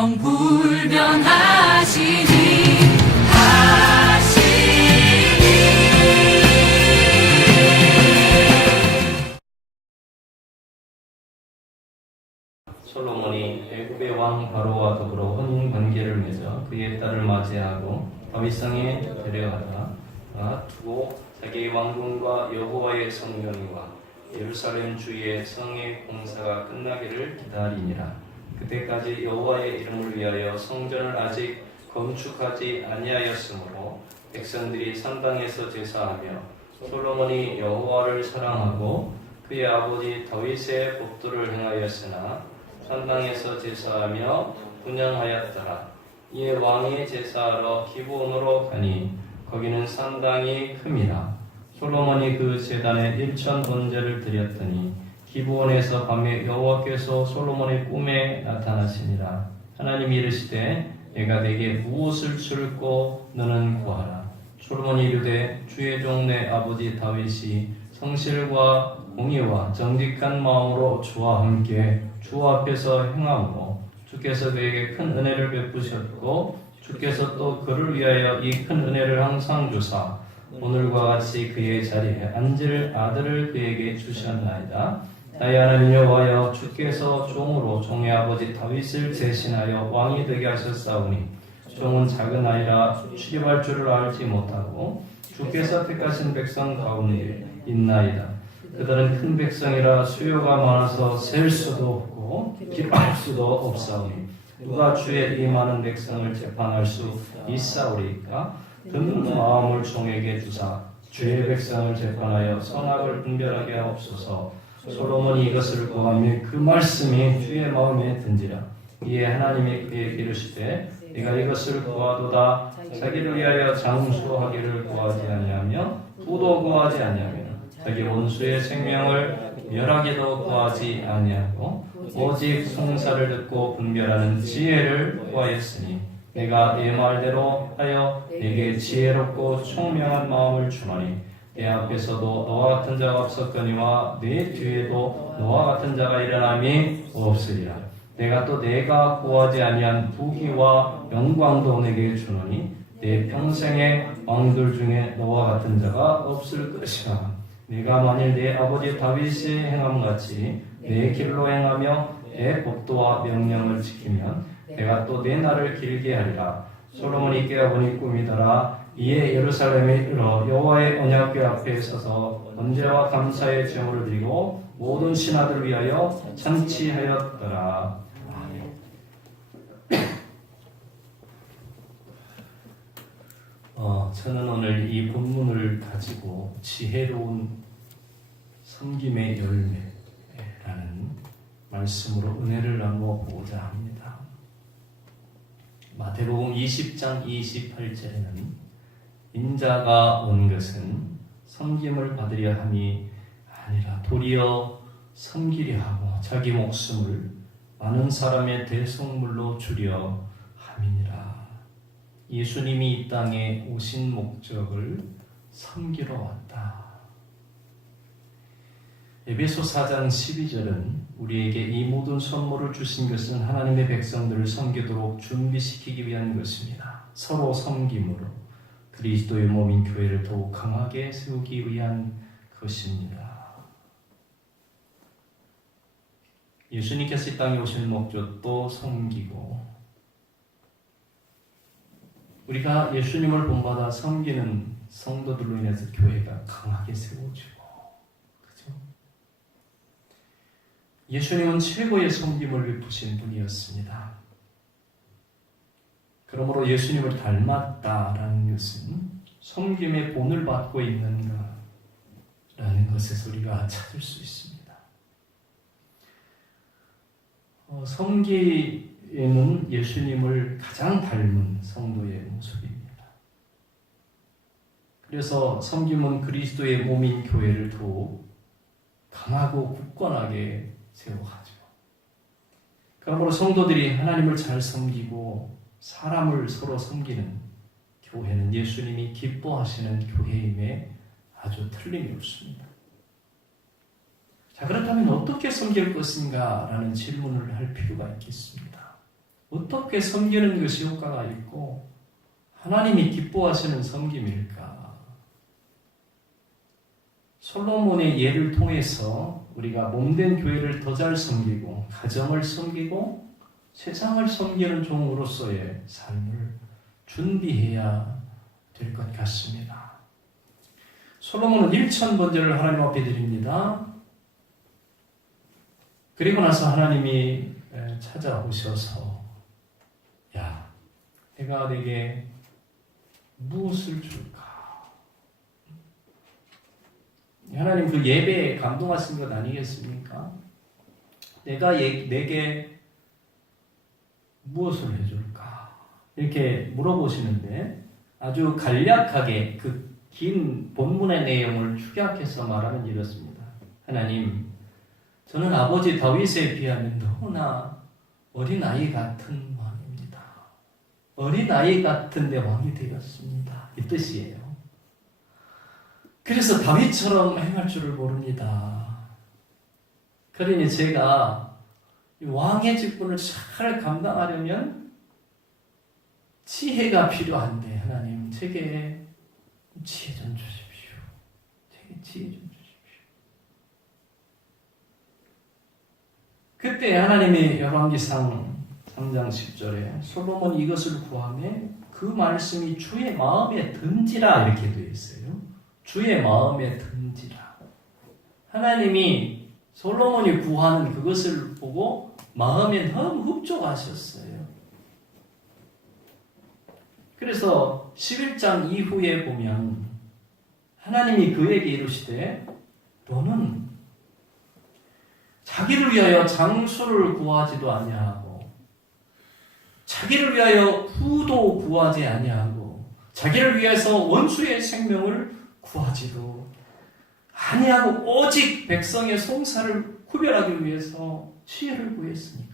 영불변하시니 솔로몬이 애굽의 왕 바로와 더불어 혼인 관계를 맺어 그의 딸을 맞이하고 다윗성에 데려가다 두고 자기의 왕궁과 여호와의 성전과 예루살렘 주의 성의 공사가 끝나기를 기다리니라. 그때까지 여호와의 이름을 위하여 성전을 아직 건축하지 아니하였으므로 백성들이 산당에서 제사하며 솔로몬이 여호와를 사랑하고 그의 아버지 다윗의 법도를 행하였으나 산당에서 제사하며 분향하였더라. 이에 왕이 제사하러 기브온으로 가니 거기는 산당이 큼이라. 솔로몬이 그 제단에 1천 번제를 드렸더니 기브온에서 밤에 여호와께서 솔로몬의 꿈에 나타나시니라. 하나님이 이르시되 내가 네게 무엇을 줄고 너는 구하라. 솔로몬이 이르되 주의 종 내 아버지 다윗이 성실과 공의와 정직한 마음으로 주와 함께 주 앞에서 행함으로 주께서 그에게 큰 은혜를 베푸셨고 주께서 또 그를 위하여 이 큰 은혜를 항상 주사 오늘과 같이 그의 자리에 앉을 아들을 그에게 주셨나이다. 나의 하나님 여호와여 주께서 종으로 종의 아버지 다윗을 대신하여 왕이 되게 하셨사오니 종은 작은 아이라 출입할 줄을 알지 못하고 주께서 택하신 백성 가운데 있나이다. 그들은 큰 백성이라 수요가 많아서 셀 수도 없고 기록할 수도 없사오니 누가 주의 이 많은 백성을 재판할 수 있사오리까? 듣는 마음을 종에게 주사 주의 백성을 재판하여 선악을 분별하게 하옵소서. 솔로몬이 이것을 구하며 그 말씀이 주의 마음에 든지라. 이에 하나님이 그에게 이르시되 네가 이것을 구하도다. 자기를 위하여 장수하기를 구하지 아니하며 부도 구하지 아니하며 자기 원수의 생명을 멸하기도 구하지 아니하고 오직 송사를 듣고 분별하는 지혜를 구하였으니 내가 네 말대로 하여 네게 지혜롭고 총명한 마음을 주노니 내 앞에서도 너와 같은 자가 없었거니와 내 뒤에도 너와 같은 자가 일어남이 없으리라. 내가 또 내가 구하지 아니한 부귀와 영광도 내게 주노니 내 평생의 왕들 중에 너와 같은 자가 없을 것이라. 내가 만일 내 아버지 다윗의 행함같이 내 길로 행하며 내 법도와 명령을 지키면 내가 또 내 날을 길게 하리라. 솔로몬이 깨어보니 꿈이더라. 이에 예루살렘에 이르러 여호와의 언약궤 앞에 서서 번제와 감사의 제물을 드리고 모든 신하들을 위하여 잔치하였더라. 저는 오늘 이 본문을 가지고 지혜로운 섬김의 열매라는 말씀으로 은혜를 나누어 보고자 합니다. 마태복음 20장 28절에는 인자가 온 것은 섬김을 받으려 함이 아니라 도리어 섬기려 하고 자기 목숨을 많은 사람의 대속물로 주려 함이니라. 예수님이 이 땅에 오신 목적을 섬기러 왔다. 에베소 4장 12절은 우리에게 이 모든 선물을 주신 것은 하나님의 백성들을 섬기도록 준비시키기 위한 것입니다. 서로 섬김으로 그리스도의 몸인 교회를 더욱 강하게 세우기 위한 것입니다. 예수님께서 이 땅에 오신 목적도 섬기고 우리가 예수님을 본받아 섬기는 성도들로 인해서 교회가 강하게 세워지고, 그죠? 예수님은 최고의 섬김을 베푸신 분이었습니다. 그러므로 예수님을 닮았다라는 것은 섬김의 본을 받고 있는가라는 것에서 우리가 찾을 수 있습니다. 섬기는 예수님을 가장 닮은 성도의 모습입니다. 그래서 섬김은 그리스도의 몸인 교회를 더욱 강하고 굳건하게 세워가죠. 그러므로 성도들이 하나님을 잘 섬기고 사람을 서로 섬기는 교회는 예수님이 기뻐하시는 교회임에 아주 틀림이 없습니다. 자, 그렇다면 어떻게 섬길 것인가? 라는 질문을 할 필요가 있겠습니다. 어떻게 섬기는 것이 효과가 있고 하나님이 기뻐하시는 섬김일까? 솔로몬의 예를 통해서 우리가 몸된 교회를 더 잘 섬기고 가정을 섬기고 세상을 섬기는 종으로서의 삶을 준비해야 될 것 같습니다. 솔로몬은 1000번제를 하나님 앞에 드립니다. 그리고 나서 하나님이 찾아오셔서 야, 내가 내게 무엇을 줄까? 하나님 그 예배에 감동하신 것 아니겠습니까? 내가 내게 무엇을 해줄까? 이렇게 물어보시는데 아주 간략하게 그 긴 본문의 내용을 축약해서 말하면 이렇습니다. 하나님, 저는 아버지 다윗에 비하면 너무나 어린아이 같은 왕입니다. 어린아이 같은데 왕이 되었습니다. 이 뜻이에요. 그래서 다윗처럼 행할 줄을 모릅니다. 그러니 제가 왕의 직분을 잘 감당하려면 지혜가 필요한데 하나님 제게 지혜 좀 주십시오. 제게 지혜 좀 주십시오. 그때 하나님이 열왕기상 3장 10절에 솔로몬이 이것을 구하매 그 말씀이 주의 마음에 든지라 이렇게 되어 있어요. 주의 마음에 든지라. 하나님이 솔로몬이 구하는 그것을 보고 마음에 너무 흡족하셨어요. 그래서 11장 이후에 보면 하나님이 그에게 이르시되 너는 자기를 위하여 장수를 구하지도 아니하고 자기를 위하여 후도 구하지 아니하고 자기를 위해서 원수의 생명을 구하지도 아니하고 오직 백성의 송사를 구별하기 위해서 지혜를 구했으니까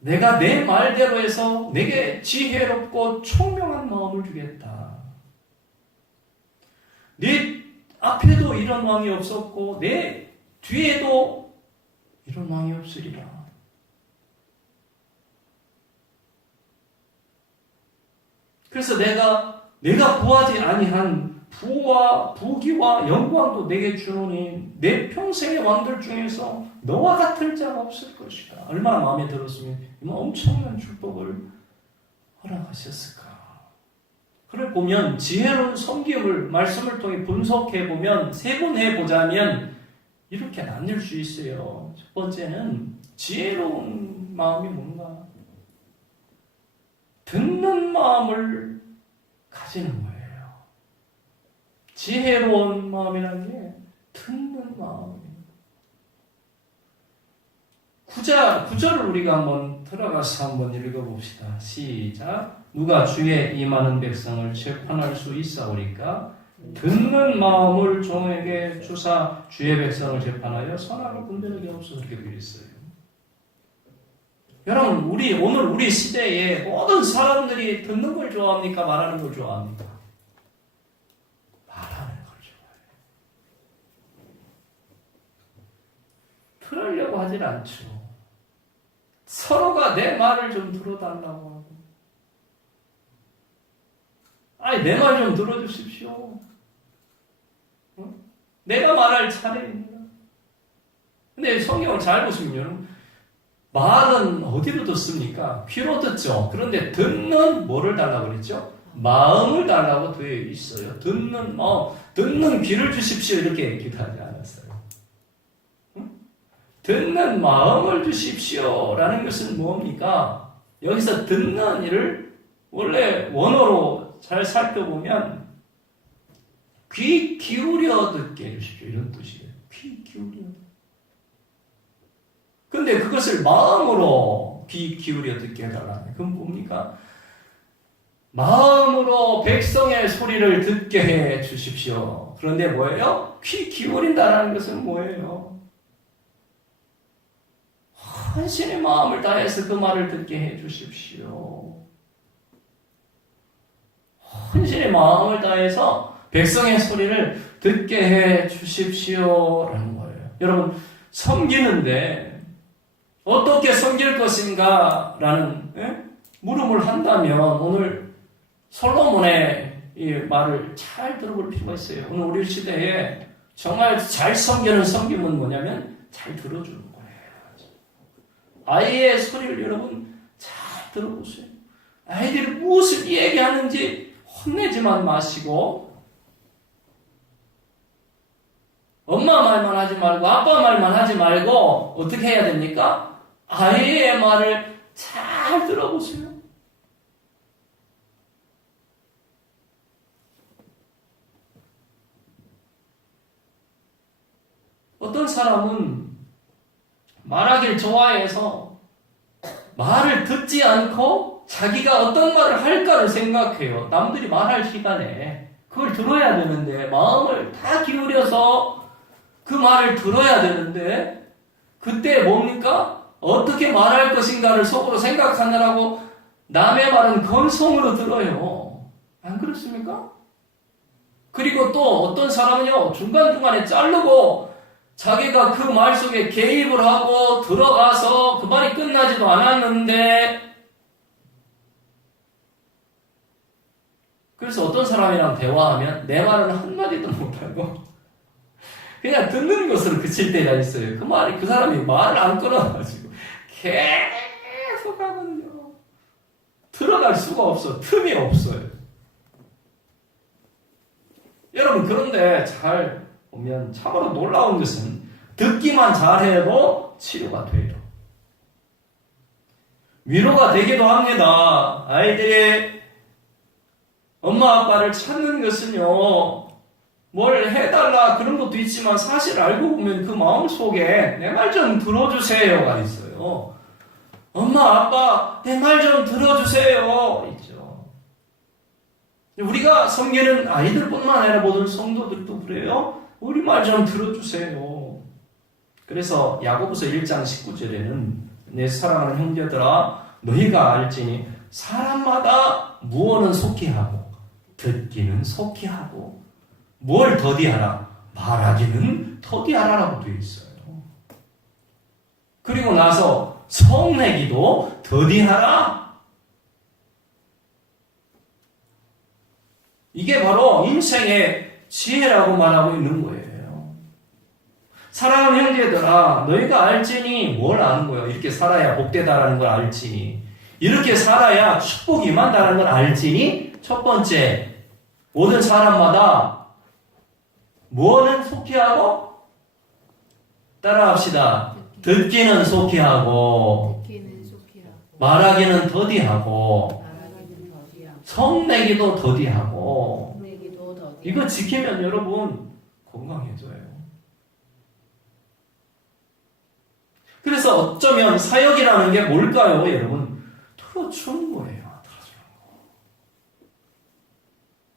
내가 내 말대로 해서 내게 지혜롭고 총명한 마음을 주겠다. 네 앞에도 이런 왕이 없었고 내 뒤에도 이런 왕이 없으리라. 그래서 내가 구하지 아니한 부와 부귀와 영광도 내게 주노니 내 평생의 왕들 중에서 너와 같을 자가 없을 것이다. 얼마나 마음에 들었으면 엄청난 축복을 허락하셨을까. 그걸 보면 지혜로운 섬김을 말씀을 통해 분석해 보면 세분해 보자면 이렇게 나뉠 수 있어요. 첫 번째는 지혜로운 마음이 뭔가 듣는 마음을 가지는 거예요. 지혜로운 마음이라는 게 듣는 마음이에요. 구절을 우리가 한번 들어가서 한번 읽어봅시다. 시작. 누가 주의 임하는 백성을 재판할 수 있사오리까? 듣는 마음을 종에게 주사 주의 백성을 재판하여 선악을 분별하게 없어서 그렇게 되어 있어요. 여러분, 오늘 우리 시대에 모든 사람들이 듣는 걸 좋아합니까? 말하는 걸 좋아합니까? 말하는 걸 좋아해요. 들으려고 하질 않죠. 서로가 내 말을 좀 들어달라고 하고, 아니 내 말 좀 들어주십시오. 내가 말할 차례입니다. 근데 성경을 잘 보시면 말은 어디로 듣습니까? 귀로 듣죠. 그런데 듣는 뭐를 달라고 그랬죠? 마음을 달라고 되어 있어요. 듣는 마음, 듣는 귀를 주십시오 이렇게 기도하지 않았어요. 듣는 마음을 주십시오 라는 것은 뭡니까? 여기서 듣는 일을 원래 원어로 잘 살펴보면 귀 기울여 듣게 해주십시오 이런 뜻이에요. 귀 기울여. 근데 그것을 마음으로 귀 기울여 듣게 해달라는 그건 뭡니까? 마음으로 백성의 소리를 듣게 해 주십시오. 그런데 뭐예요? 귀 기울인다는 것은 뭐예요? 헌신의 마음을 다해서 그 말을 듣게 해 주십시오. 헌신의 마음을 다해서 백성의 소리를 듣게 해 주십시오 라는 거예요. 여러분, 섬기는데 어떻게 섬길 것인가? 라는 물음을 한다면 오늘 솔로몬의 이 말을 잘 들어볼 필요가 있어요. 오늘 우리 시대에 정말 잘 섬기는 섬김은 뭐냐면 잘 들어주는 거예요. 아이의 소리를 여러분 잘 들어보세요. 아이들이 무엇을 얘기하는지 혼내지만 마시고 엄마 말만 하지 말고 아빠 말만 하지 말고 어떻게 해야 됩니까? 아이의 말을 잘 들어보세요. 어떤 사람은 말하길 좋아해서 말을 듣지 않고 자기가 어떤 말을 할까를 생각해요. 남들이 말할 시간에 그걸 들어야 되는데 마음을 다 기울여서 그 말을 들어야 되는데 그때 뭡니까? 어떻게 말할 것인가를 속으로 생각하느라고 남의 말은 건성으로 들어요. 안 그렇습니까? 그리고 또 어떤 사람은요 중간중간에 자르고 자기가 그 말 속에 개입을 하고 들어가서 그 말이 끝나지도 않았는데 그래서 어떤 사람이랑 대화하면 내 말은 한마디도 못하고 그냥 듣는 것으로 그칠 때가 있어요. 그 사람이 말을 안 끊어가지고 계속 하거든요. 들어갈 수가 없어. 틈이 없어요. 여러분 그런데 잘 보면 참으로 놀라운 것은 듣기만 잘해도 치료가 돼요. 위로가 되기도 합니다. 아이들이 엄마 아빠를 찾는 것은요 뭘 해달라 그런 것도 있지만 사실 알고 보면 그 마음속에 내 말 좀 들어주세요가 있어요. 엄마 아빠 내 말 좀 들어주세요 있죠. 우리가 섬기는 아이들뿐만 아니라 모든 성도들도 그래요. 우리 말 좀 들어주세요. 그래서 야고보서 1장 19절에는 내 사랑하는 형제들아 너희가 알지니 사람마다 무엇은 속히 하고 듣기는 속히 하고 뭘 더디하라 말하기는 더디하라라고 되어 있어요. 그리고 나서 성내기도 더디하라. 이게 바로 인생의 지혜라고 말하고 있는 거예요. 사랑하는 형제들아 너희가 알지니 뭘 아는 거예요? 이렇게 살아야 복되다라는 걸 알지니 이렇게 살아야 축복이 임한다는 걸 알지니 첫 번째 모든 사람마다 뭐는 속히 하고 따라합시다. 듣기는 속히 하고 말하기는 더디하고 성내기도 더디하고 이거 지키면 여러분 건강해져요. 그래서 어쩌면 사역이라는 게 뭘까요, 여러분? 들어주는 거예요.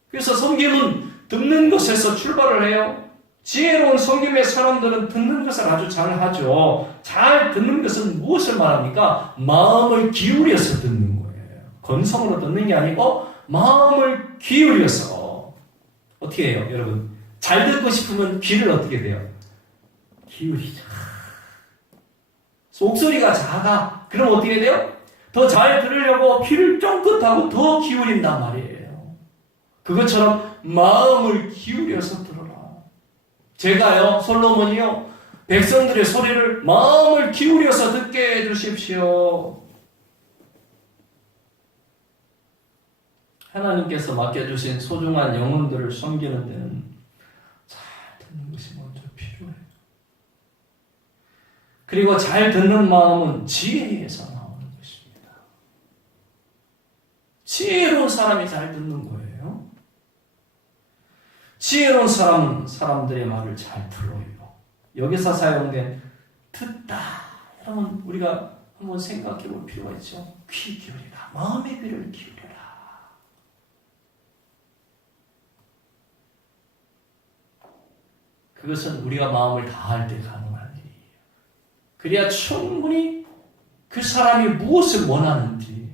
그래서 섬김은 듣는 것에서 출발을 해요. 지혜로운 섬김의 사람들은 듣는 것을 아주 잘 하죠. 잘 듣는 것은 무엇을 말합니까? 마음을 기울여서 듣는 거예요. 건성으로 듣는 게 아니고 마음을 기울여서. 어떻게 해요, 여러분? 잘 듣고 싶으면 귀를 어떻게 돼요? 기울이죠. 목소리가 작아. 그럼 어떻게 돼요? 더 잘 들으려고 귀를 쫑긋하고 더 기울인단 말이에요. 그것처럼 마음을 기울여서 들어라. 제가요, 솔로몬이요, 백성들의 소리를 마음을 기울여서 듣게 해주십시오. 하나님께서 맡겨주신 소중한 영혼들을 섬기는 데는 잘 듣는 것이 먼저 필요해요. 그리고 잘 듣는 마음은 지혜에서 나오는 것입니다. 지혜로운 사람이 잘 듣는 거예요. 지혜로운 사람은 사람들의 말을 잘 들어요. 여기서 사용된 듣다. 여러분 우리가 한번 생각해 볼 필요가 있죠. 귀 기울이라. 마음의 귀를 기울여라. 그것은 우리가 마음을 다할 때 가능한 일이에요. 그래야 충분히 그 사람이 무엇을 원하는지,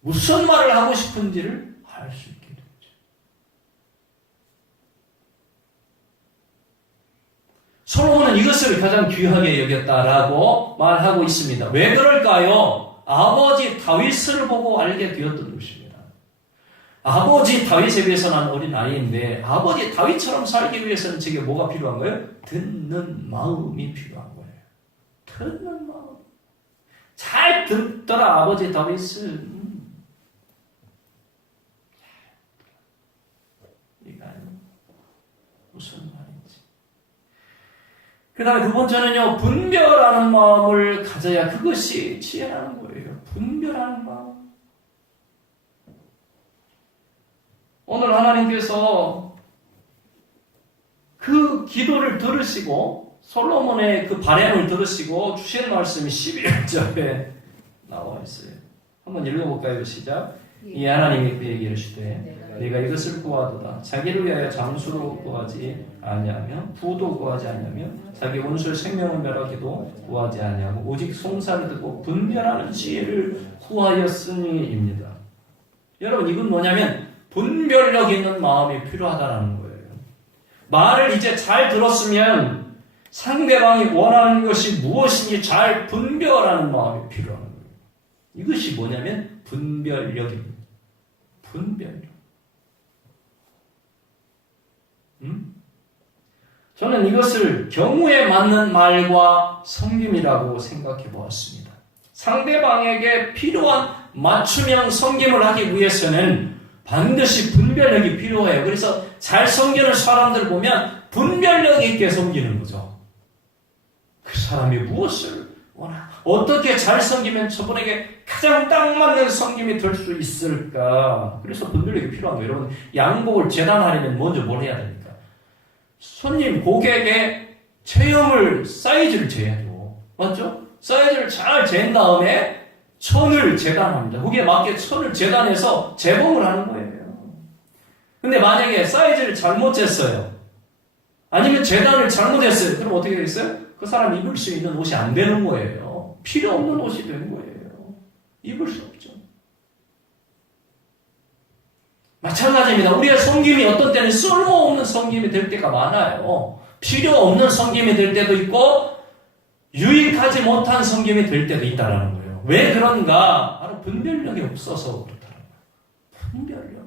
무슨 말을 하고 싶은지를 알 수 있게 되죠. 솔로몬은 이것을 가장 귀하게 여겼다라고 말하고 있습니다. 왜 그럴까요? 아버지 다윗을 보고 알게 되었던 것입니다. 아버지 다윗에 비해서 난 어린 아이인데 아버지 다윗처럼 살기 위해서는 제게 뭐가 필요한 거예요? 듣는 마음이 필요한 거예요. 듣는 마음. 잘 듣더라 아버지 다윗은. 이거 무슨 말인지. 그 다음에 두 번째는요, 분별하는 마음을 가져야 그것이 지혜라는 거예요. 분별하는 마음. 오늘 하나님께서 그 기도를 들으시고 솔로몬의 그 바램을 들으시고 주신 말씀이 11절에 나와 있어요. 한번 읽어볼까요? 시작. 이 하나님이 그에게 이르시되 네가 이것을 구하도다. 자기를 위하여 장수로 구하지 아니하며 부도 구하지 아니하며 자기 원수의 생명을 멸하기도 구하지 아니하고 오직 송사를 듣고 분별하는 지혜를 구하였으니입니다. 여러분 이건 뭐냐면 분별력 있는 마음이 필요하다는 거예요. 말을 이제 잘 들었으면 상대방이 원하는 것이 무엇인지 잘 분별하는 마음이 필요한 거예요. 이것이 뭐냐면 분별력입니다. 분별력. 저는 이것을 경우에 맞는 말과 섬김이라고 생각해 보았습니다. 상대방에게 필요한 맞춤형 섬김을 하기 위해서는 반드시 분별력이 필요해요. 그래서 잘 섬기는 사람들 보면 분별력 있게 섬기는 거죠. 그 사람이 무엇을 원하, 어떻게 잘 섬기면 저분에게 가장 딱 맞는 섬김이 될 수 있을까? 그래서 분별력이 필요한 거예요. 여러분, 양복을 재단하려면 먼저 뭘 해야 됩니까? 손님, 고객의 체형을, 사이즈를 재야죠. 맞죠? 사이즈를 잘 잰 다음에 천을 재단합니다. 거기에 맞게 천을 재단해서 재봉을 하는 거예요. 근데 만약에 사이즈를 잘못 쟀어요. 아니면 재단을 잘못했어요. 그럼 어떻게 되겠어요? 그 사람이 입을 수 있는 옷이 안 되는 거예요. 필요 없는 옷이 되는 거예요. 입을 수 없죠. 마찬가지입니다. 우리의 섬김이 어떤 때는 쓸모없는 섬김이 될 때가 많아요. 필요 없는 섬김이 될 때도 있고 유익하지 못한 섬김이 될 때도 있다는 거예요. 왜 그런가? 바로 분별력이 없어서 그렇다는 거예요. 분별력.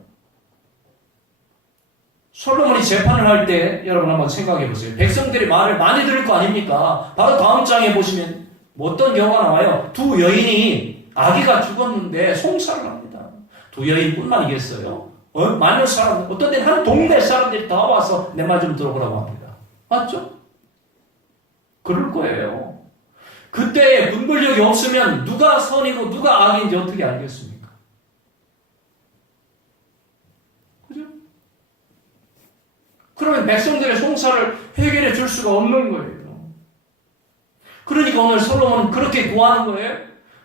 솔로몬이 재판을 할 때 여러분 한번 생각해 보세요. 백성들이 말을 많이 들을 거 아닙니까? 바로 다음 장에 보시면 어떤 경우가 나와요. 두 여인이 아기가 죽었는데 송사를 합니다. 두 여인뿐만이겠어요? 많은 사람, 어떤 때는 한 동네 사람들이 다 와서 내 말 좀 들어보라고 합니다. 맞죠? 그럴 거예요. 그때의 분별력이 없으면 누가 선이고 누가 악인지 어떻게 알겠습니까? 그죠? 그러면 백성들의 송사를 해결해 줄 수가 없는 거예요. 그러니까 오늘 솔로몬은 그렇게 구하는 거예요.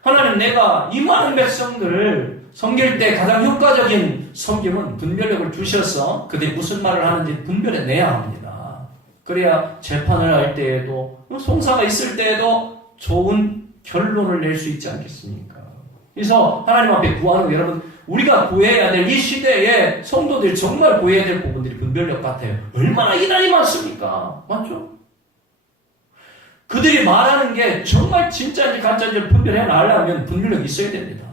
하나님, 내가 이 많은 백성들을 섬길 때 가장 효과적인 섬김은 분별력을 주셔서 그들이 무슨 말을 하는지 분별해내야 합니다. 그래야 재판을 할 때에도 송사가 있을 때에도 좋은 결론을 낼 수 있지 않겠습니까? 그래서 하나님 앞에 구하는 거, 여러분, 우리가 구해야 될 이 시대에 성도들이 정말 구해야 될 부분들이 분별력 같아요. 얼마나 이단이 많습니까? 맞죠? 그들이 말하는 게 정말 진짜인지 가짜인지 분별해 나려면 분별력이 있어야 됩니다.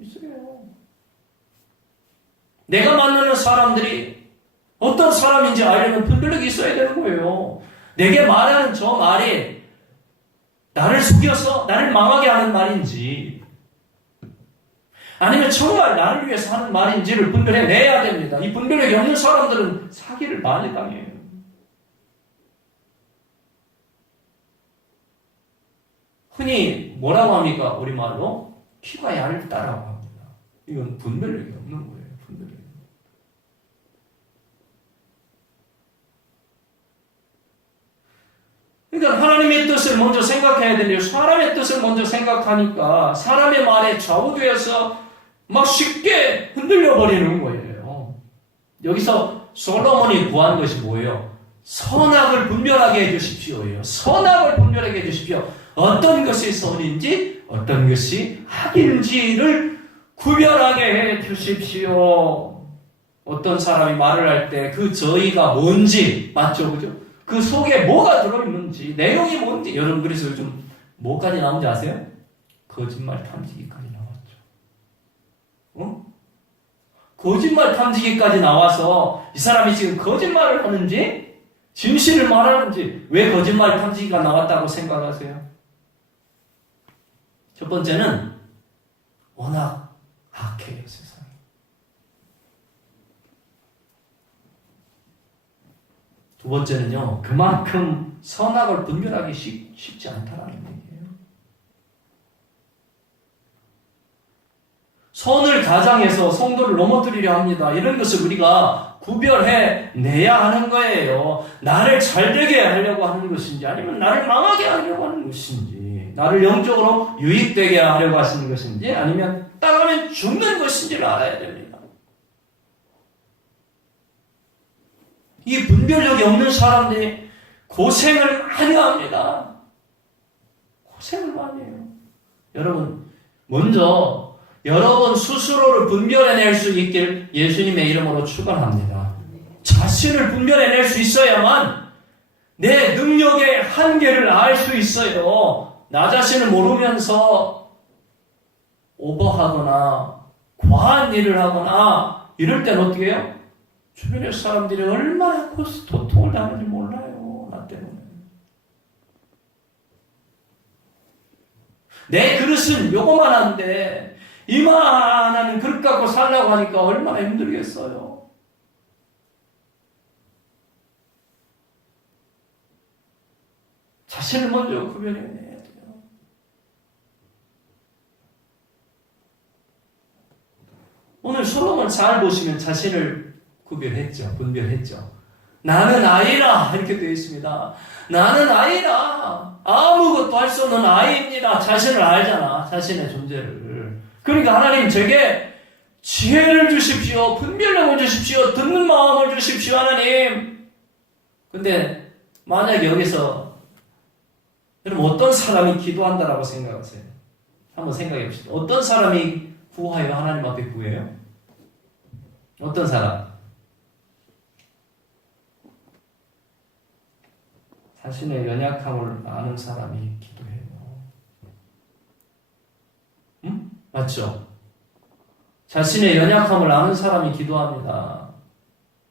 있어요. 내가 만나는 사람들이 어떤 사람인지 알려면 분별력이 있어야 되는 거예요. 내게 말하는 저 말이 나를 속여서 나를 망하게 하는 말인지 아니면 정말 나를 위해서 하는 말인지를 분별해내야 됩니다. 이 분별력이 없는 사람들은 사기를 많이 당해요. 흔히 뭐라고 합니까? 우리말로 키가 얇다라고 합니다. 이건 분별력이 없는 거예요. 분별력이. 그러니까 하나님의 뜻을 먼저 생각해야 되는데 사람의 뜻을 먼저 생각하니까 사람의 말에 좌우되어서 막 쉽게 흔들려 버리는 거예요. 여기서 솔로몬이 구한 것이 뭐예요? 선악을 분별하게 해주십시오예요. 선악을 분별하게 해주십시오. 어떤 것이 선인지 어떤 것이 악인지를 구별하게 해 주십시오. 어떤 사람이 말을 할 때 그 저의가 뭔지, 맞죠? 그죠? 그 속에 뭐가 들어있는지, 내용이 뭔지. 여러분, 그래서 요즘 뭐까지 나온지 아세요? 거짓말 탐지기까지 나왔죠. 거짓말 탐지기까지 나와서 이 사람이 지금 거짓말을 하는지 진실을 말하는지. 왜 거짓말 탐지기가 나왔다고 생각하세요? 첫 번째는 워낙 악해요, 세상이. 두 번째는요, 그만큼 선악을 분별하기 쉽지 않다라는 얘기예요. 선을 가장해서 성도를 넘어뜨리려 합니다. 이런 것을 우리가 구별해 내야 하는 거예요. 나를 잘되게 하려고 하는 것인지, 아니면 나를 망하게 하려고 하는 것인지, 나를 영적으로 유익되게 하려고 하시는 것인지, 아니면 따라가면 죽는 것인지를 알아야 됩니다. 이 분별력이 없는 사람들이 고생을 많이 합니다. 고생을 많이 해요. 여러분, 먼저 여러분 스스로를 분별해낼 수 있길 예수님의 이름으로 축원합니다. 자신을 분별해낼 수 있어야만 내 능력의 한계를 알 수 있어요. 나 자신을 모르면서 오버하거나 과한 일을 하거나 이럴 땐 어떻게 해요? 주변의 사람들이 얼마나 고통을 당하는지 몰라요. 나 때문에. 내 그릇은 요거만한데 이만한 그릇 갖고 살라고 하니까 얼마나 힘들겠어요. 자신을 먼저 구별해내야 돼요. 오늘 솔로몬 잘 보시면 자신을 구별했죠. 분별했죠. 나는 아이라 이렇게 되어 있습니다. 나는 아이라. 아무것도 할 수 없는 아이입니다. 자신을 알잖아. 자신의 존재를. 그러니까 하나님 제게 지혜를 주십시오. 분별력을 주십시오. 듣는 마음을 주십시오. 하나님. 근데 만약에 여기서 여러분 어떤 사람이 기도한다라고 생각하세요? 한번 생각해 봅시다. 어떤 사람이 구하여 하나님 앞에 구해요? 어떤 사람? 자신의 연약함을 아는 사람이 기도해요. 응? 맞죠? 자신의 연약함을 아는 사람이 기도합니다.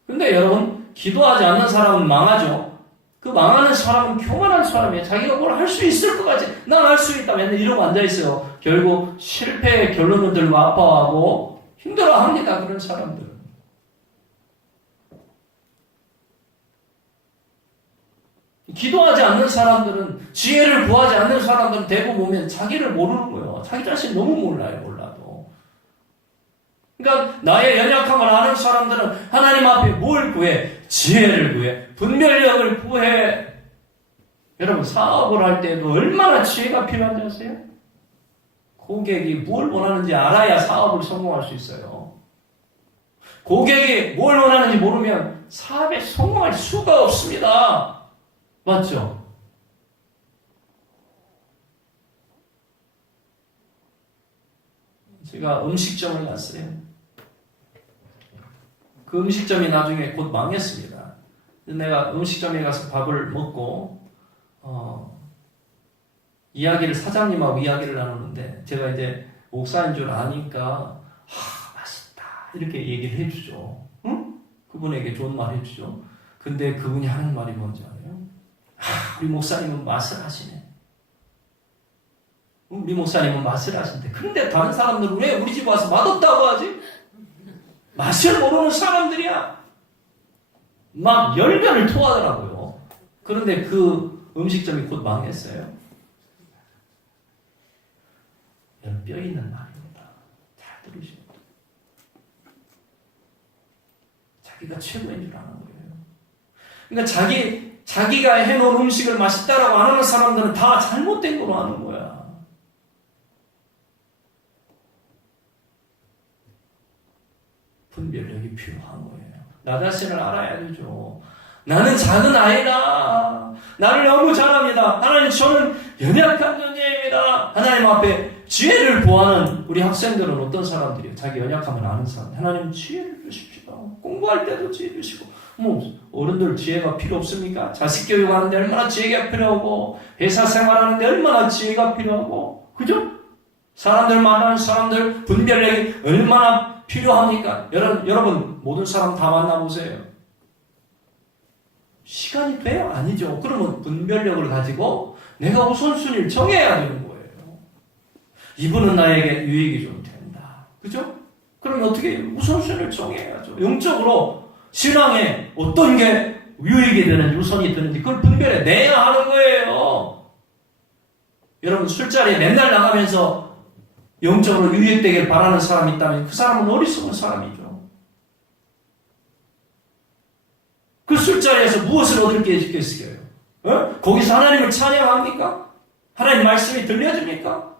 근데 여러분, 기도하지 않는 사람은 망하죠? 그 망하는 사람은 교만한 사람이에요. 자기가 뭘 할 수 있을 것 같지. 난 할 수 있다. 맨날 이러고 앉아있어요. 결국 실패의 결론을 들고 아파하고 힘들어합니다. 그런 사람들은. 기도하지 않는 사람들은, 지혜를 구하지 않는 사람들은 대부분 보면 자기를 모르는 거예요. 자기 자신 너무 몰라요, 몰라도. 그러니까 나의 연약함을 아는 사람들은 하나님 앞에 뭘 구해? 지혜를 구해. 분별력을 구해. 여러분, 사업을 할 때도 얼마나 지혜가 필요한지 아세요? 고객이 뭘 원하는지 알아야 사업을 성공할 수 있어요. 고객이 뭘 원하는지 모르면 사업에 성공할 수가 없습니다. 맞죠? 제가 음식점을 갔어요. 그 음식점이 나중에 곧 망했습니다. 내가 음식점에 가서 밥을 먹고 사장님하고 이야기를 나누는데 제가 이제 목사인 줄 아니까 맛있다 이렇게 얘기를 해주죠. 응? 그분에게 좋은 말 해주죠. 근데 그분이 하는 말이 뭔지 알아요? 우리 목사님은 맛을 하시네. 우리 목사님은 맛을 하신대. 근데 다른 사람들은 왜 우리 집 와서 맛없다고 하지? 맛을 모르는 사람들이야. 막 열변을 토하더라고요. 그런데 그 음식점이 곧 망했어요. 뼈 있는 말입니다. 잘 들으시고. 자기가 최고인 줄 아는 거예요. 그러니까 자기가 해놓은 음식을 맛있다라고 안 하는 사람들은 다 잘못된 거로 하는 거야. 분별력이 필요한 거예요. 나 자신을 알아야 되죠. 나는 작은 아이다. 나를 너무 잘합니다. 하나님, 저는 연약한 존재입니다. 하나님 앞에 지혜를 구하는 우리 학생들은 어떤 사람들이에요? 자기 연약함을 아는 사람. 하나님 지혜를 주십시오. 공부할 때도 지혜 주시고 뭐 어른들 지혜가 필요 없습니까? 자식 교육하는데 얼마나 지혜가 필요하고 회사 생활하는데 얼마나 지혜가 필요하고 그죠? 사람들 만나는 사람들 분별력이 얼마나 필요합니까? 여러분 모든 사람 다 만나보세요. 시간이 돼요? 아니죠. 그러면 분별력을 가지고 내가 우선순위를 정해야 되는 거예요. 이분은 나에게 유익이 좀 된다. 그죠? 그럼 어떻게 우선순위를 정해야죠. 영적으로 신앙에 어떤 게 유익이 되는지 우선이 되는지 그걸 분별해 내야 하는 거예요. 여러분 술자리에 맨날 나가면서 영적으로 유익되길 바라는 사람이 있다면 그 사람은 어리석은 사람이죠. 그 술자리에서 무엇을 얻을 게 있겠어요? 거기서 하나님을 찬양합니까? 하나님 말씀이 들려집니까?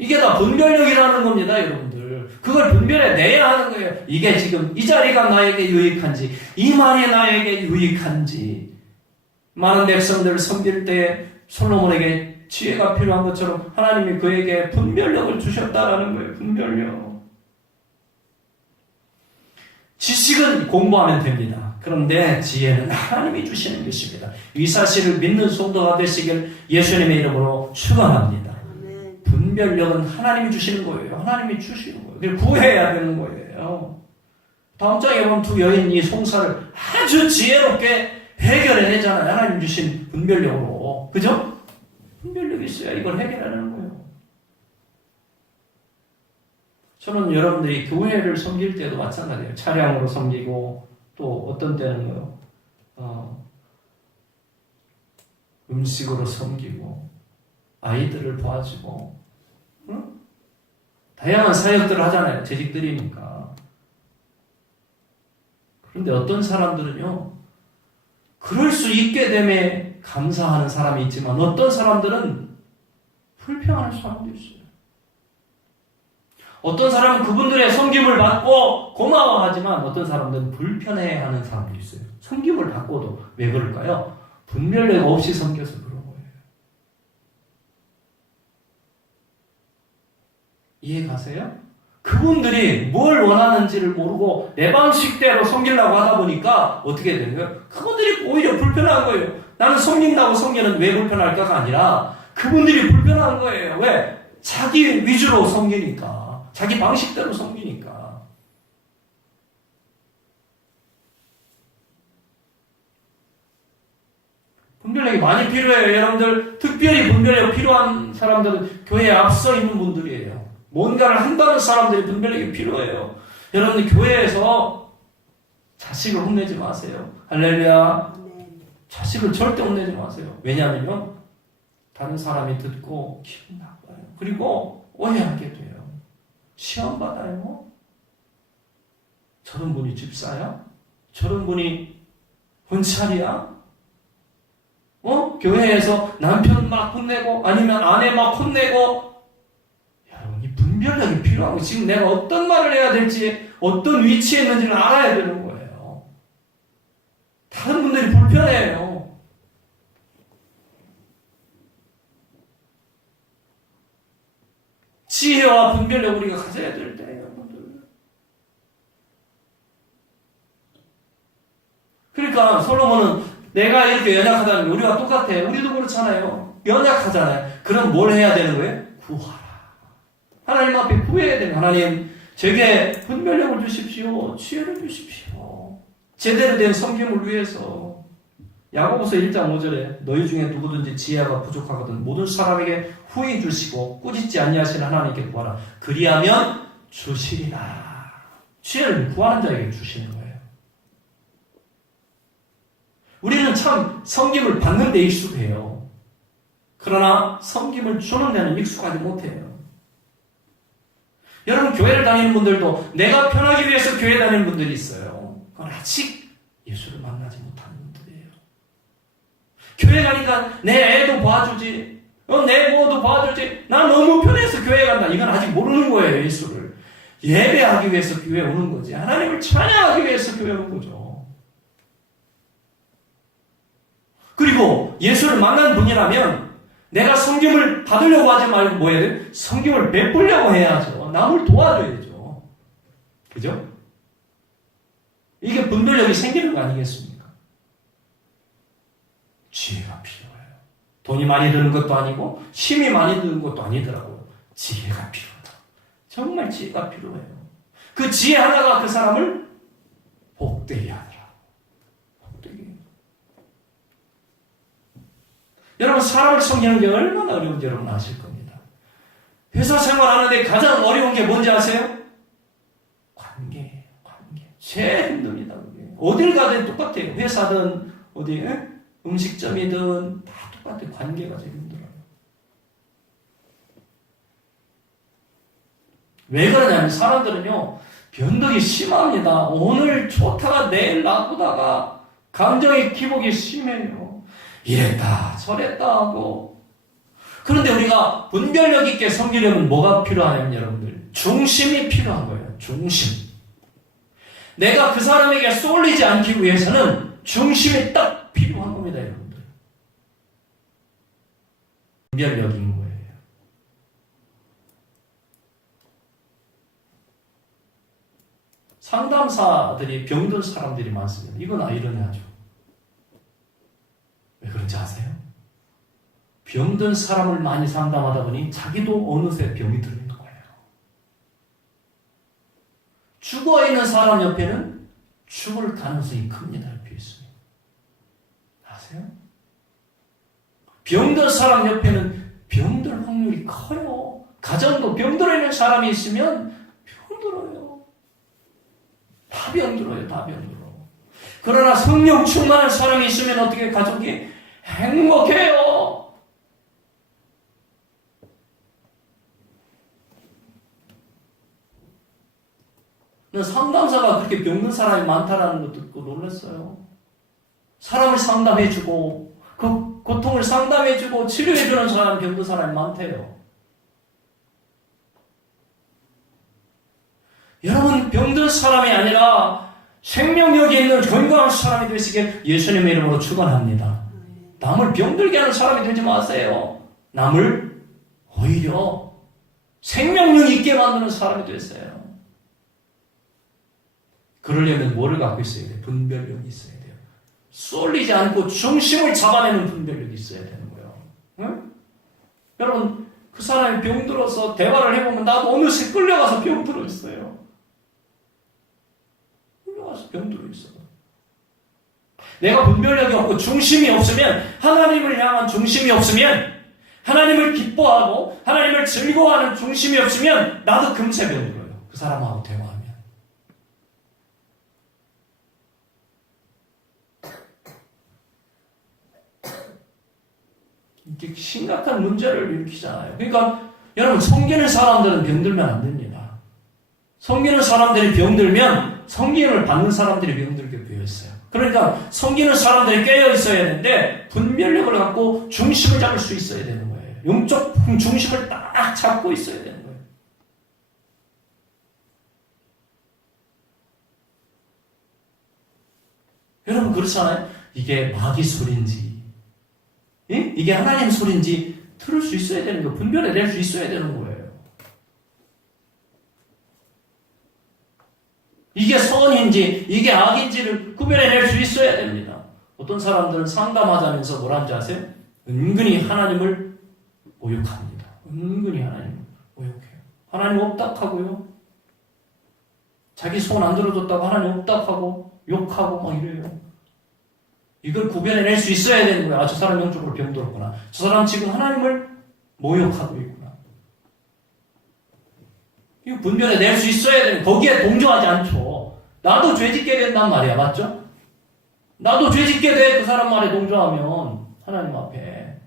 이게 다 분별력이라는 겁니다, 여러분들. 그걸 분별해 내야 하는 거예요. 이게 지금 이 자리가 나에게 유익한지, 이 말이 나에게 유익한지. 많은 백성들을 섬길 때 솔로몬에게 지혜가 필요한 것처럼 하나님이 그에게 분별력을 주셨다라는 거예요. 분별력. 지식은 공부하면 됩니다. 그런데 지혜는 하나님이 주시는 것입니다. 이 사실을 믿는 성도가 되시길 예수님의 이름으로 축원합니다. 분별력은 하나님이 주시는 거예요. 하나님이 주시는 거예요. 그걸 구해야 되는 거예요. 다음 장에 보면 두 여인이 송사를 아주 지혜롭게 해결해내잖아요. 하나님 주신 분별력으로. 그죠? 분별력이 있어야 이걸 해결하는 거예요. 저는 여러분들이 교회를 섬길 때도 마찬가지예요. 차량으로 섬기고 또 어떤 때는 음식으로 섬기고 아이들을 도와주고 다양한 사역들을 하잖아요. 재직들이니까. 그런데 어떤 사람들은요. 그럴 수 있게 됨에 감사하는 사람이 있지만 어떤 사람들은 불평하는 사람도 있어요. 어떤 사람은 그분들의 섬김을 받고 고마워하지만 어떤 사람들은 불편해하는 사람도 있어요. 섬김을 받고도 왜 그럴까요? 분별력 없이 섬겨서 그런 거예요. 이해 가세요? 그분들이 뭘 원하는지를 모르고 내 방식대로 섬기려고 하다 보니까 어떻게 되는 거예요? 그분들이 오히려 불편한 거예요. 나는 섬긴다고 섬기는 왜 불편할까가 아니라 그분들이 불편한 거예요. 왜? 자기 위주로 섬기니까. 자기 방식대로 섬기니까. 분별력이 많이 필요해요. 여러분들 특별히 분별력이 필요한 사람들은 교회에 앞서 있는 분들이에요. 뭔가를 한다는 사람들이 분별력이 필요해요. 여러분들 교회에서 자식을 혼내지 마세요. 할렐루야. 자식을 절대 혼내지 마세요. 왜냐하면 다른 사람이 듣고 기분 나빠요. 그리고 오해하게 돼요. 시험 받아요. 저런 분이 집사야? 저런 분이 헌찰이야? 교회에서 남편 막 혼내고 아니면 아내 막 혼내고 분별력이 필요하고 지금 내가 어떤 말을 해야 될지 어떤 위치에 있는지를 알아야 되는 거예요. 다른 분들이 불편해요. 지혜와 분별력 우리가 가져야 될 때예요, 여러분들. 그러니까 솔로몬은 내가 이렇게 연약하다는 게 우리와 똑같아요. 우리도 그렇잖아요. 연약하잖아요. 그럼 뭘 해야 되는 거예요? 구하라. 하나님 앞에 구해야 돼요. 하나님, 제게 분별력을 주십시오. 지혜를 주십시오. 제대로 된 섬김을 위해서. 야고보서 1장 5절에 너희 중에 누구든지 지혜가 부족하거든 모든 사람에게 후히 주시고 꾸짖지 아니하시는 하나님께 구하라. 그리하면 주시리라. 지혜를 구하는 자에게 주시는 거예요. 우리는 참 섬김을 받는 데 익숙해요. 그러나 섬김을 주는 데는 익숙하지 못해요. 여러분 교회를 다니는 분들도 내가 편하기 위해서 교회 다니는 분들이 있어요. 그건 아직 예수를 만나지 못하는 분들이에요. 교회 가니까 내 애도 봐주지, 내 뭐도 봐주지, 난 너무 편해서 교회 간다. 이건 아직 모르는 거예요. 예수를 예배하기 위해서 교회 오는 거지. 하나님을 찬양하기 위해서 교회 오는 거죠. 그리고 예수를 만난 분이라면 내가 섬김을 받으려고 하지 말고 뭐 해야 돼? 섬김을 베풀려고 해야죠. 남을 도와줘야죠. 그죠? 이게 분별력이 생기는 거 아니겠습니까? 지혜가 필요해요. 돈이 많이 드는 것도 아니고 힘이 많이 드는 것도 아니더라고요. 지혜가 필요하다. 정말 지혜가 필요해요. 그 지혜 하나가 그 사람을 복되게 하더라. 복되게. 여러분, 사람을 섬기는 게 얼마나 어려운지 여러분 아실 겁니다. 회사 생활하는데 가장 어려운 게 뭔지 아세요? 관계예요. 관계. 제일 힘듭니다. 그게. 어딜 가든 똑같아요. 회사든 어디 음식점이든 다 똑같아요. 관계가 제일 힘들어요. 왜 그러냐면 사람들은요, 변덕이 심합니다. 오늘 좋다가 내일 나쁘다가 감정의 기복이 심해요. 이랬다 저랬다 하고. 그런데 우리가 분별력 있게 섬기려면 뭐가 필요하냐면 여러분들, 중심이 필요한 거예요. 중심. 내가 그 사람에게 쏠리지 않기 위해서는 중심이 딱 필요한 겁니다, 여러분들. 분별력인 거예요. 상담사들이 병든 사람들이 많습니다. 이건 아이러니하죠. 왜 그런지 아세요? 병든 사람을 많이 상담하다 보니 자기도 어느새 병이 들는 거예요. 죽어있는 사람 옆에는 죽을 가능성이 큽니다. 옆에 있으면. 아세요? 병든 사람 옆에는 병들 확률이 커요. 가정도 병들어 있는 사람이 있으면 병들어요. 다 병들어요. 다 병들어. 그러나 성령 충만한 사람이 있으면 어떻게 가족이 행복해요. 상담사가 그렇게 병든 사람이 많다라는 거 듣고 놀랐어요. 사람을 상담해주고 그 고통을 상담해주고 치료해주는 사람, 병든 사람이 많대요. 여러분, 병든 사람이 아니라 생명력이 있는 건강한 사람이 되시길 예수님의 이름으로 축원합니다. 남을 병들게 하는 사람이 되지 마세요. 남을 오히려 생명력 있게 만드는 사람이 되세요. 그러려면 뭐를 갖고 있어야 돼요? 분별력이 있어야 돼요. 쏠리지 않고 중심을 잡아내는 분별력이 있어야 되는 거예요. 응? 여러분, 그 사람이 병들어서 대화를 해보면 나도 어느새 끌려가서 병들어 있어요. 끌려가서 병들어 있어. 내가 분별력이 없고 중심이 없으면, 하나님을 향한 중심이 없으면, 하나님을 기뻐하고 하나님을 즐거워하는 중심이 없으면 나도 금세 병들어요. 그 사람하고 대화하면. 이게 심각한 문제를 일으키잖아요. 그러니까 여러분, 섬기는 사람들은 병들면 안 됩니다. 섬기는 사람들이 병들면 섬김을 받는 사람들이 병들게 되어 있어요. 그러니까 섬기는 사람들이 깨어 있어야 되는데 분별력을 갖고 중심을 잡을 수 있어야 되는 거예요. 영적 중심을 딱 잡고 있어야 되는 거예요. 여러분, 그렇잖아요. 이게 마귀 소리인지 이게 하나님 소리인지 들을 수 있어야 되는 거예요. 분별해낼 수 있어야 되는 거예요. 이게 선인지 이게 악인지를 구별해낼 수 있어야 됩니다. 어떤 사람들은 상담하자면서 뭐라는지 아세요? 은근히 하나님을 모욕합니다. 은근히 하나님을 모욕해요. 하나님 없다 하고요. 자기 소원 안 들어줬다고 하나님 없다 하고 욕하고 막 이래요. 이걸 구별해낼 수 있어야 되는 거야. 아, 저 사람 영적으로 병들었구나. 저 사람 지금 하나님을 모욕하고 있구나. 이거 분별해낼 수 있어야 되는, 거기에 동조하지 않죠. 나도 죄짓게 된단 말이야. 맞죠? 나도 죄짓게 돼. 그 사람 말에 동조하면 하나님 앞에.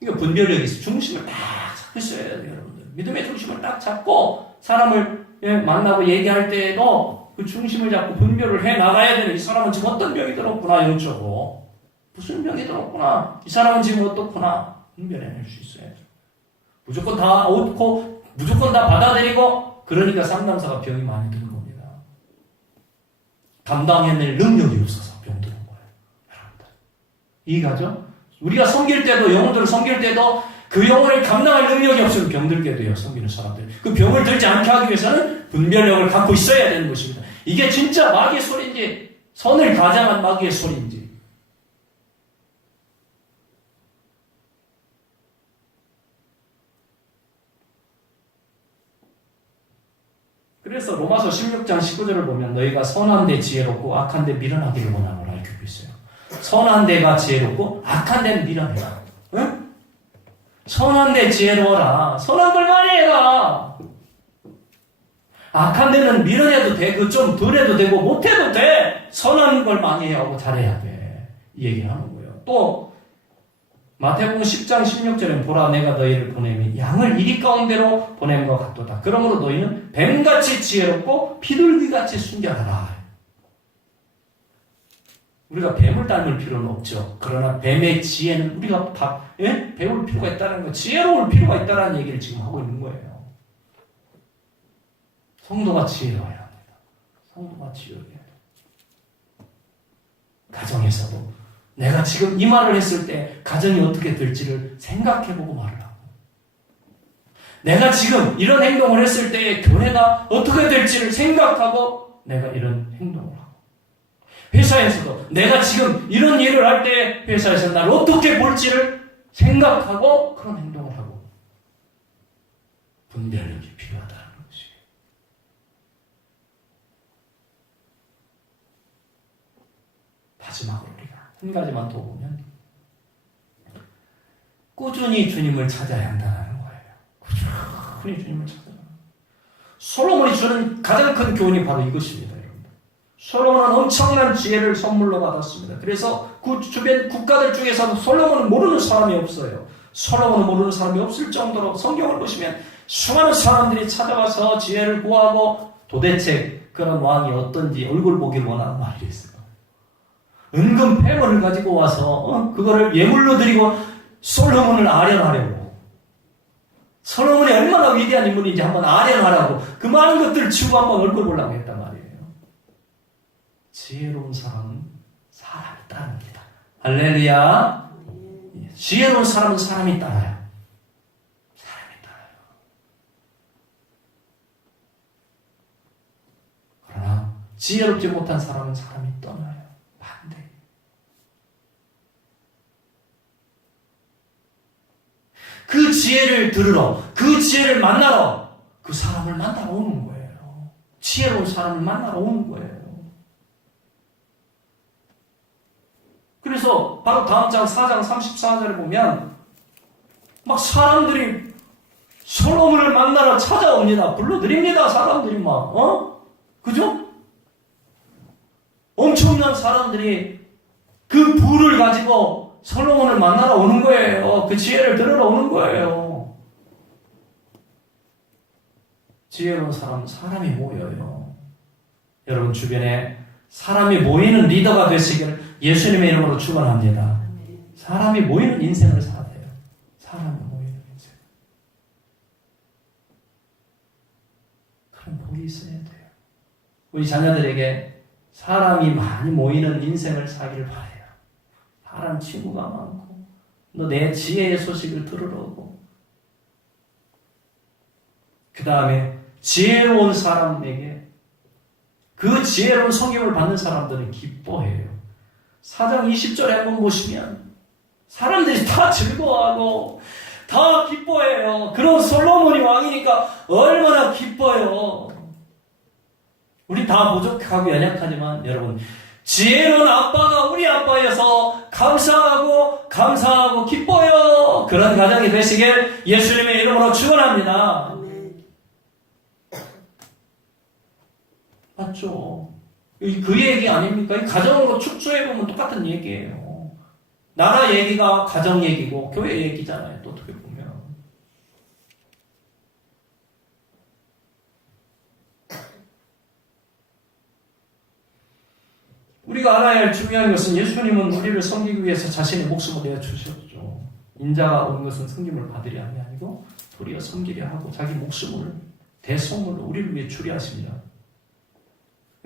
이거 분별력이 있어. 중심을 딱 잡고 있어야 돼요, 여러분들. 믿음의 중심을 딱 잡고 사람을 만나고 얘기할 때에도 그 중심을 잡고 분별을 해 나가야 되는, 이 사람은 지금 어떤 병이 들었구나, 영적으로. 무슨 병이 들었구나. 이 사람은 지금 어떻구나. 분별해낼 수 있어야 돼. 무조건 다 옳고, 무조건 다 받아들이고, 그러니까 상담사가 병이 많이 드는 겁니다. 감당해낼 능력이 없어서 병 드는 거예요, 여러분들. 이해가죠? 우리가 섬길 때도, 영혼들을 섬길 때도 그 영혼을 감당할 능력이 없으면 병들게 돼요. 섬기는 사람들. 그 병을 들지 않게 하기 위해서는 분별력을 갖고 있어야 되는 것입니다. 이게 진짜 마귀의 소리인지 선을 가장한 마귀의 소리인지. 그래서 로마서 16장 19절을 보면 너희가 선한 데 지혜롭고 악한 데 미련하기를 원하노라 이렇게 있어요. 선한 데가 지혜롭고 악한 데는 미련해라. 응? 선한 데 지혜로워라. 선한 걸 많이 해라. 악한 데는 미련해도 돼. 그 좀 덜 해도 되고 못해도 돼. 선한 걸 많이 해야 하고 잘해야 돼. 이 얘기를 하는 거예요. 또 마태복음 10장 16절에 보라 내가 너희를 보내면 양을 이리 가운데로 보낸 것 같도다. 그러므로 너희는 뱀같이 지혜롭고 비둘기같이 순결하라. 우리가 뱀을 닮을 필요는 없죠. 그러나 뱀의 지혜는 우리가 다 배울 필요가 있다는 거, 지혜로울 필요가 있다는 얘기를 지금 하고 있는 거예요. 성도가 지혜로워야 합니다. 성도가 지혜로워야 돼요. 가정에서도 내가 지금 이 말을 했을 때 가정이 어떻게 될지를 생각해보고 말을 하고, 내가 지금 이런 행동을 했을 때 교회가 어떻게 될지를 생각하고 내가 이런 행동을 하고, 회사에서도 내가 지금 이런 일을 할 때 회사에서 나를 어떻게 볼지를 생각하고 그런 행동을 하고, 분별력이 필요하다는 것이. 마지막으로 우리가 한 가지만 더 보면 꾸준히 주님을 찾아야 한다는 거예요. 꾸준히 주님을 찾아야. 솔로몬이 주는 가장 큰 교훈이 바로 이것입니다. 솔로몬은 엄청난 지혜를 선물로 받았습니다. 그래서 그 주변 국가들 중에서도 솔로몬은 모르는 사람이 없어요. 솔로몬은 모르는 사람이 없을 정도로 성경을 보시면 수많은 사람들이 찾아와서 지혜를 구하고 도대체 그런 왕이 어떤지 얼굴 보기 원하는 말이 있어요. 은근 폐물을 가지고 와서 그거를 예물로 드리고 솔로몬을 아련하려고, 솔로몬이 얼마나 위대한 인물인지 한번 아련하라고 그 많은 것들을 치고 한번 얼굴 보려고 했단 말이에요. 지혜로운 사람은 사람이 따릅니다. 할렐루야. 지혜로운 사람은 사람이 따라요. 사람이 따라요. 그러나 지혜롭지 못한 사람은 사람이 떠나요. 반대. 그 지혜를 들으러, 그 지혜를 만나러 그 사람을 만나러 오는 거예요. 지혜로운 사람을 만나러 오는 거예요. 그래서 바로 다음 장 4장 34절에 보면 막 사람들이 솔로몬을 만나러 찾아옵니다. 불러드립니다. 사람들이 막 그죠? 엄청난 사람들이 그 부를 가지고 솔로몬을 만나러 오는 거예요. 그 지혜를 들으러 오는 거예요. 지혜로운 사람은 사람이 모여요. 여러분 주변에 사람이 모이는 리더가 되시기를 예수님의 이름으로 축원합니다. 사람이 모이는 인생을 사세요. 사람이 모이는 인생. 그런 복이 있어야 돼요. 우리 자녀들에게 사람이 많이 모이는 인생을 살기를 바라요. 사람 친구가 많고 너 내 지혜의 소식을 들으러 오고, 그 다음에 지혜로운 사람에게 그 지혜로운 성경을 받는 사람들은 기뻐해요. 4장 20절에 한번 보시면 사람들이 다 즐거워하고 다 기뻐해요. 그런 솔로몬이 왕이니까 얼마나 기뻐요. 우리 다 부족하고 연약하지만 여러분, 지혜로운 아빠가 우리 아빠여서 감사하고 기뻐요. 그런 가정이 되시길 예수님의 이름으로 축원합니다. 맞죠? 그 얘기 아닙니까? 이 가정으로 축소해보면 똑같은 얘기예요. 나라 얘기가 가정 얘기고 교회 얘기잖아요. 또 어떻게 보면. 우리가 알아야 할 중요한 것은 예수님은 우리를 섬기기 위해서 자신의 목숨을 내어주셨죠. 인자가 온 것은 섬김을 받으려 함이 아니고 도리어 섬기려 하고 자기 목숨을 대속물로 우리를 위해 주리하십니다.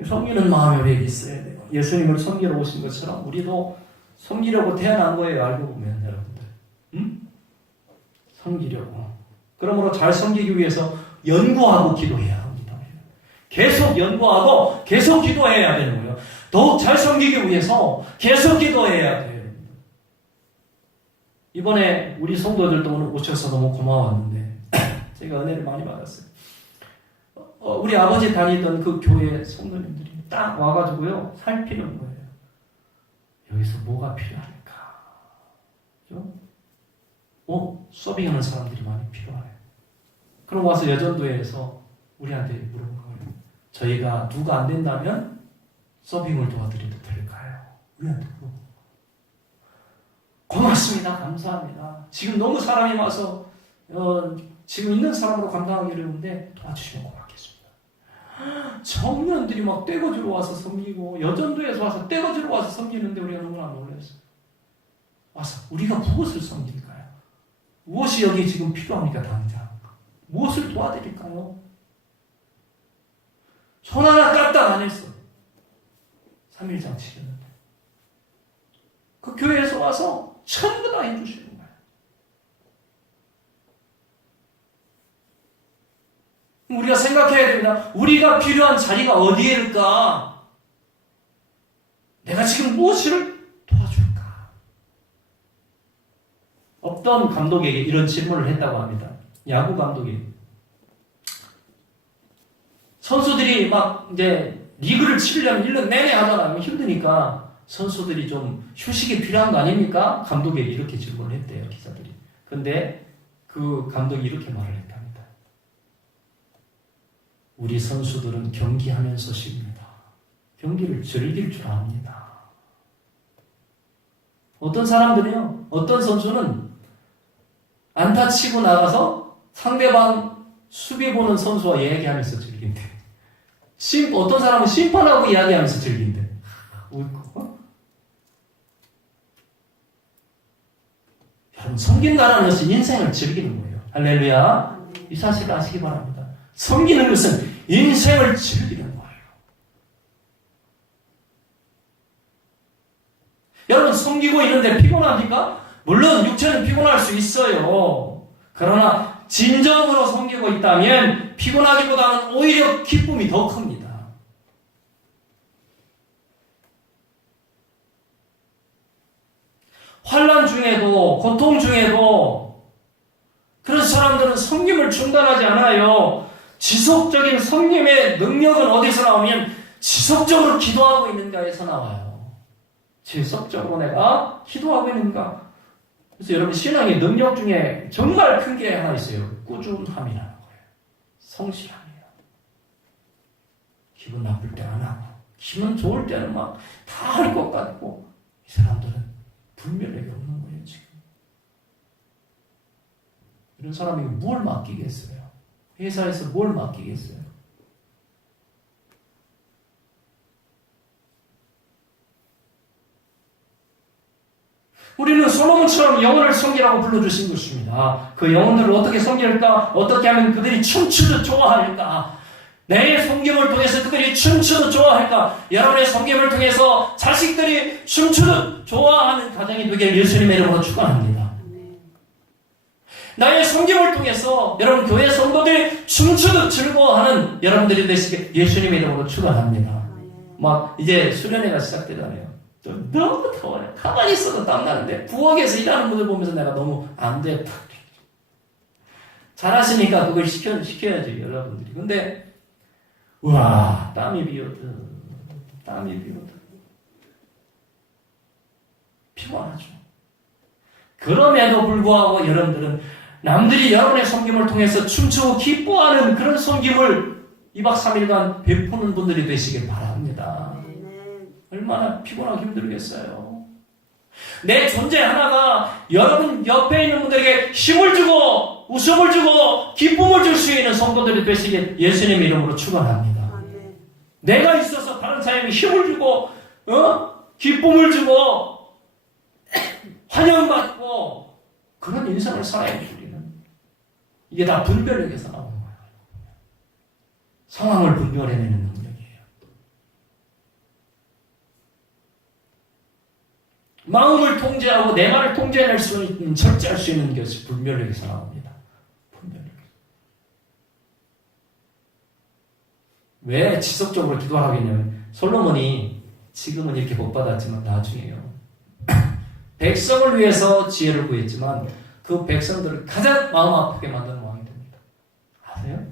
섬기는 마음이 우리에게 있어야 돼요. 예수님을 섬기러 오신 것처럼 우리도 섬기려고 태어난 거예요. 알고 보면 여러분들. 섬기려고. 그러므로 잘 섬기기 위해서 연구하고 기도해야 합니다. 계속 연구하고 계속 기도해야 되는 거예요. 더욱 잘 섬기기 위해서 계속 기도해야 돼요. 이번에 우리 성도들도 오늘 오셔서 너무 고마웠는데 제가 은혜를 많이 받았어요. 우리 아버지 다니던 그 교회 성도님들이 딱 와가지고요 살피는 거예요. 여기서 뭐가 필요할까? 그죠? 서빙하는 사람들이 많이 필요하네. 그럼 와서 여전도에서 우리한테 물어본 거예요. 저희가 누가 안 된다면 서빙을 도와드려도 될까요? 우리한테 물어본 고맙습니다. 감사합니다. 지금 너무 사람이 와서 지금 있는 사람으로 감당하기 어려운데 도와주시면 고맙겠습니다. 청년들이 막 떼거지로 와서 섬기고 여전도에서 와서 떼거지로 와서 섬기는데 우리가 너무나 놀랐어요. 와서 우리가 무엇을 섬길까요? 무엇이 여기 지금 필요합니까? 당장 무엇을 도와드릴까요? 손 하나 까딱 안 했어. 3일장 치렀는데 그 교회에서 와서 전부 다 해주시는 거예요. 우리가 생각해야 됩니다. 우리가 필요한 자리가 어디일까? 내가 지금 무엇을 도와줄까? 어떤 감독에게 이런 질문을 했다고 합니다. 야구 감독이. 선수들이 막 이제 리그를 치려면 1년 내내 하잖아요. 힘드니까 선수들이 좀 휴식이 필요한 거 아닙니까? 감독에게 이렇게 질문을 했대요, 기자들이. 근데 그 감독이 이렇게 말을 했답니다. 우리 선수들은 경기하면서 쉽니다. 경기를 즐길 줄 압니다. 어떤 사람들이요, 어떤 선수는 안타 치고 나가서 상대방 수비 보는 선수와 이야기하면서 즐긴대. 어떤 사람은 심판하고 이야기하면서 즐긴대. 여러분, 섬긴다는 것은 인생을 즐기는 거예요. 할렐루야. 이 사실 아시기 바랍니다. 섬기는 것은 인생을 즐기는 거예요. 여러분, 섬기고 있는데 피곤합니까? 물론 육체는 피곤할 수 있어요. 그러나 진정으로 섬기고 있다면 피곤하기보다는 오히려 기쁨이 더 큽니다. 환난 중에도 고통 중에도 그런 사람들은 섬김을 중단하지 않아요. 지속적인 섬김의 능력은 어디서 나오면 지속적으로 기도하고 있는가에서 나와요. 지속적으로 내가 기도하고 있는가. 그래서 여러분 신앙의 능력 중에 정말 큰 게 하나 있어요. 꾸준함이라는 거예요. 성실함이에요. 기분 나쁠 때 안 하고 기분 좋을 때는 막 다 할 것 같고 이 사람들은 분별력이 없는 거예요, 지금. 이런 사람에게 뭘 맡기겠어요? 회사에서 뭘 맡기겠어요? 우리는 솔로몬처럼 영혼을 섬기라고 불러주신 것입니다. 그 영혼들을 어떻게 섬길까? 어떻게 하면 그들이 춤추듯 좋아할까? 내 섬김을 통해서 그들이 춤추듯 좋아할까? 여러분의 섬김을 통해서 자식들이 춤추듯 좋아하는 가정이 되길 예수님의 이름으로 축원합니다. 나의 섬김을 통해서 여러분 교회 성도들이 춤추듯 즐거워하는 여러분들이 되시길 예수님의 이름으로 축원합니다. 막 이제 수련회가 시작되잖아요. 너무 더워요. 가만히 있어도 땀나는데 부엌에서 일하는 분들 보면서 내가 너무 안 됐다. 잘하시니까 그걸 시켜야지 여러분들이. 근데 와, 땀이 비오듯 피곤하죠. 그럼에도 불구하고 여러분들은 남들이 여러분의 섬김을 통해서 춤추고 기뻐하는 그런 섬김을 2박 3일간 베푸는 분들이 되시길 바랍니다. 얼마나 피곤하고 힘들겠어요. 내 존재 하나가 여러분 옆에 있는 분들에게 힘을 주고 웃음을 주고 기쁨을 줄 수 있는 성도들이 되시길 예수님의 이름으로 축원합니다. 내가 있어서 다른 사람이 힘을 주고 기쁨을 주고 환영받고 그런 인생을 살아야 돼. 우리는 이게 다 분별력에서 나오는 거예요. 상황을 분별해내는 능력이에요. 마음을 통제하고 내 말을 통제할 수 있는, 절제할 수 있는 것이 분별력에서 나옵니다. 분별력. 왜 지속적으로 기도하겠냐면 솔로몬이 지금은 이렇게 못 받았지만 나중에요. 백성을 위해서 지혜를 구했지만 그 백성들을 가장 마음 아프게 만드는 왕이 됩니다. 아세요?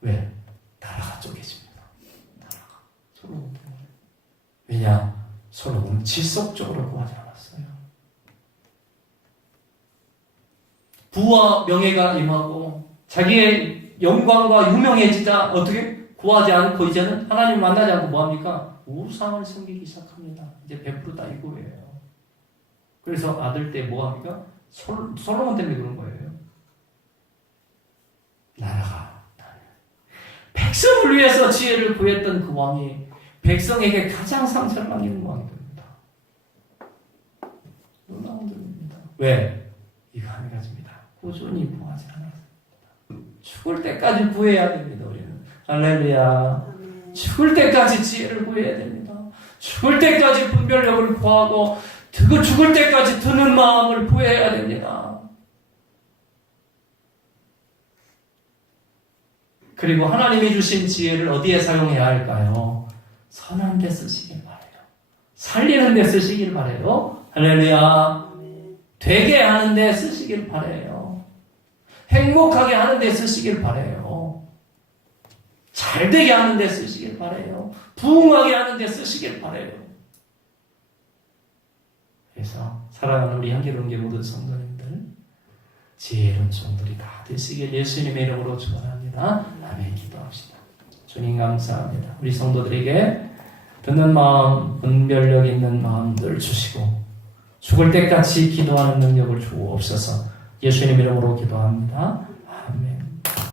왜? 나라가 쪼개집니다. 나라가. 솔로몬 때문에. 왜냐? 솔로몬은 지속적으로 구하지 않았어요. 부와 명예가 임하고 자기의 영광과 유명해지자 어떻게? 구하지 않고 이제는 하나님 만나지 않고 뭐합니까? 우상을 섬기기 시작합니다. 이제 100% 다 이거예요. 그래서 아들 때 뭐합니까? 솔로몬 때문에 그런 거예요. 나라가 백성을 위해서 지혜를 구했던 그 왕이 백성에게 가장 상처를 남기는 왕이 됩니다. 놀라운 일입니다. 왜? 이거 한 가지입니다. 꾸준히 구하지 않았습니다. 죽을 때까지 구해야 됩니다. 우리는. 할렐루야. 죽을 때까지 지혜를 구해야 됩니다. 죽을 때까지 분별력을 구하고 죽을 때까지 드는 마음을 구해야 됩니다. 그리고 하나님이 주신 지혜를 어디에 사용해야 할까요? 선한 데 쓰시길 바래요. 살리는 데 쓰시길 바래요. 할렐루야. 되게 하는 데 쓰시길 바래요. 행복하게 하는 데 쓰시길 바래요. 잘되게 하는 데 쓰시길 바래요. 부흥하게 하는 데 쓰시길 바래요. 그래서 사랑하는 우리 향기로운게 모든 성도님들, 지혜로운 종들이 다 되시길 예수님의 이름으로 축원합니다. 아멘. 기도합시다. 주님 감사합니다. 우리 성도들에게 듣는 마음, 분별력 있는 마음들 주시고 죽을 때까지 기도하는 능력을 주옵소서. 예수님 이름으로 기도합니다.